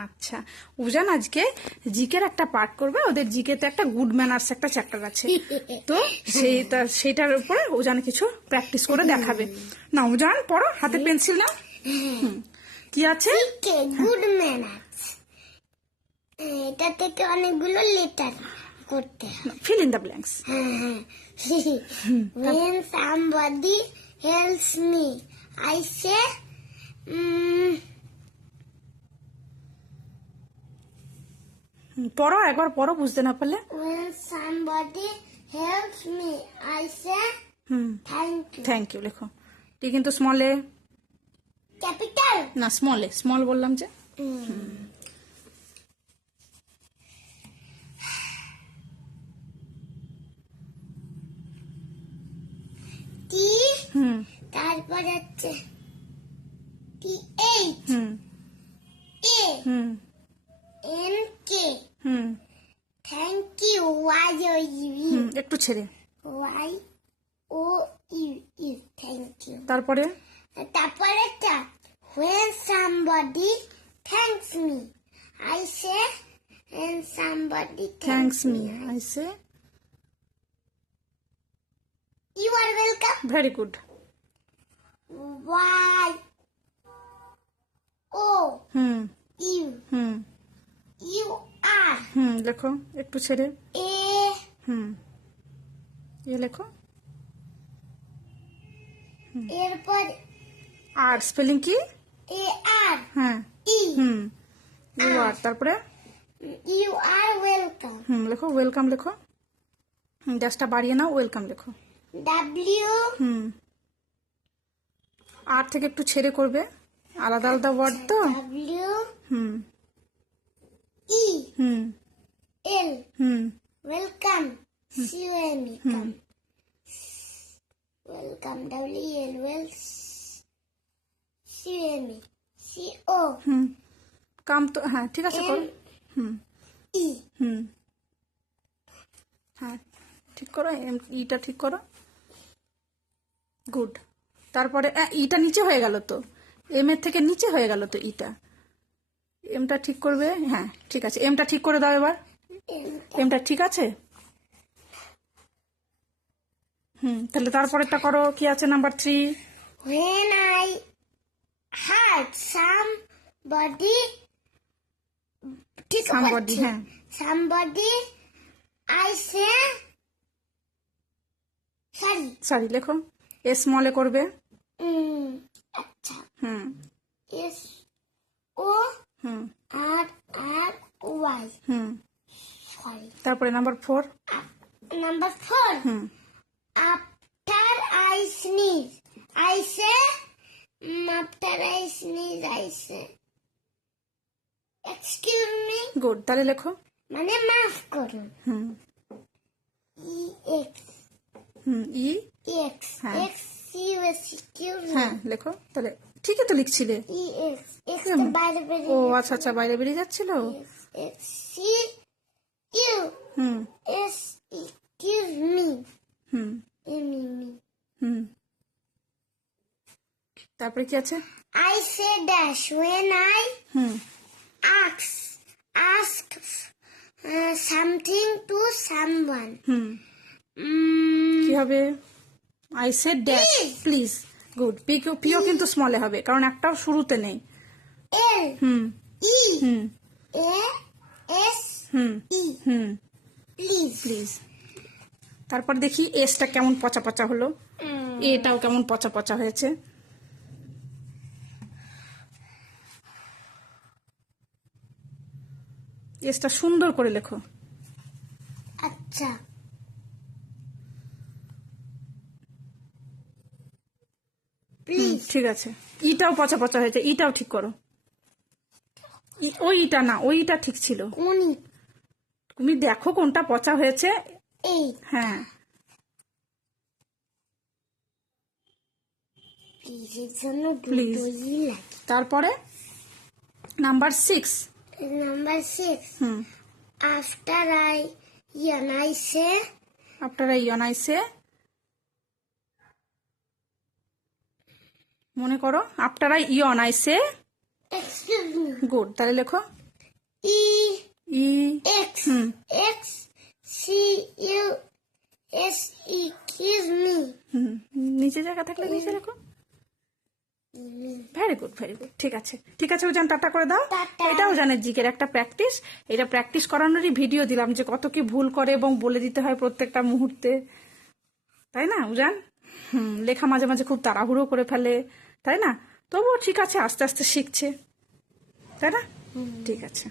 আচ্ছা, উজান আজকে জিকের একটা পার্ট করবে। ওদের জিকেতে একটা গুড ম্যানার্স একটা চ্যাপ্টার আছে, তো সেটার উপরে উজান কিছু প্র্যাকটিস করে দেখাবে। না উজান পড়ো, হাতে পেন্সিল নাও। কি আছে? গুড ম্যানার্স, এটা থেকে অনেকগুলো লেটার করতে হয়। Fill in the blanks. When somebody helps me, I say, পড়ো, একবার পড়ো, বুঝতে না পারলে। when somebody helps me, I say, thank you. Thank you লেখো। টি কিন্তু স্মলে Capital. না, স্মলে, স্মল বললাম যে। T, তারপর হচ্ছে TH, A, N, K. Thank you. Y-O-U. একটু ছেড়ে। Y-O-U. Thank you. তারপরে তারপরেটা when somebody thanks me, I say, when somebody thanks me, I say you are welcome. Very good. Y-O-U. You are. লেখো, একটু ছেড়ে। A. এ লেখো। এরপর আর spelling কি? A-R. হ্যাঁ, E. ইউ আর। তারপরে You are welcome. লেখো, ওয়েলকাম লেখো। ড্যাশটা বাড়িয়ে নাও, ওয়েলকাম লেখো। W. আর থেকে একটু ছেড়ে করবে, আলাদা আলাদা ওয়ার্ড তো। W. E. L. Welcome. C-O-M-E. Come. Welcome. W-E-L. Well. C-O-M-E. C-O. কাম তো, হ্যাঁ ঠিক আছে করো। E. হ্যাঁ ঠিক করো, ইটা ঠিক করো। গুড। তারপরে ইটা নিচে হয়ে গেল তো, এম এর থেকে নিচে হয়ে গেল তো ইটা। এমটা ঠিক করবে, হ্যাঁ ঠিক আছে। এমটা ঠিক করে দাও এবার। এমটা ঠিক আছে। তাহলে তারপরেরটা করো, কি আছে number 3? When I hurt somebody, Somebody, হ্যাঁ। somebody, I say, sorry. Sorry লেখো, এ স্মলে করবে। আচ্ছা। S O R R Y. Sorry. তারপরে number 4। Number 4. After I sneeze, I say, after I sneeze, I say, excuse me. Good, তাহলে লেখো। মানে মাফ করুন। E-X. ই X. হ্যাঁ। Excuse হ্যাঁ me. লেখো, তাহলে ঠিকই তো লিখছিলে। E-X. X তো বাইরে ও বেরিয়ে আচ্ছা আচ্ছা, বাইরে বেরিয়ে যাচ্ছিল। X. C-U. S. Excuse me. Me. তারপরে কি আছে? I say dash when I ask something to someone. কি হবে? I said dash please. Good. পিও কিন্তু স্মলে হবে, কারণ একটাও শুরুতে নেই। L. E. A. S. E. Please. Please. তারপর দেখি এসটা কেমন পচা পচা হলো, এটাও কেমন পচা পচা হয়েছে। এসটা সুন্দর করে লেখো। আচ্ছা। প্লিজ। ঠিক আছে। ইটাও পচা পচা হয়েছে, ইটাও ঠিক করো। ওই ইটা না, ওই ইটা ঠিক ছিল। কোন? তুমি দেখো কোনটা পচা হয়েছে। এই। হ্যাঁ। প্লিজের জন্য প্লিজ। দুটোই লাগে। তারপরে number 6। Number 6. After I say, after I ইয়ান আই সে, মনে করো, আফটার আই ইয়ন I say, Excuse me. Good, তাহলে লেখো E ই। X হুম X C U S E. Excuse me. হুম, নিচে জায়গা থাকলে নিচে লেখো। ভেরি গুড, ভেরি গুড, ঠিক আছে, ঠিক আছে উজান, টাটা করে দাও। টাটা। এটা উজানের জিকের একটা প্র্যাকটিস, এটা প্র্যাকটিস করানোরই ভিডিও দিলাম যে কত কি ভুল করে এবং বলে দিতে হয় প্রত্যেকটা মুহূর্তে, তাই না উজান? লেখা মাঝে মাঝে খুব তাড়াহুড়ো করে ফেলে, তাই না? তবুও ঠিক আছে, আস্তে আস্তে শিখছে, তাই না? ঠিক আছে।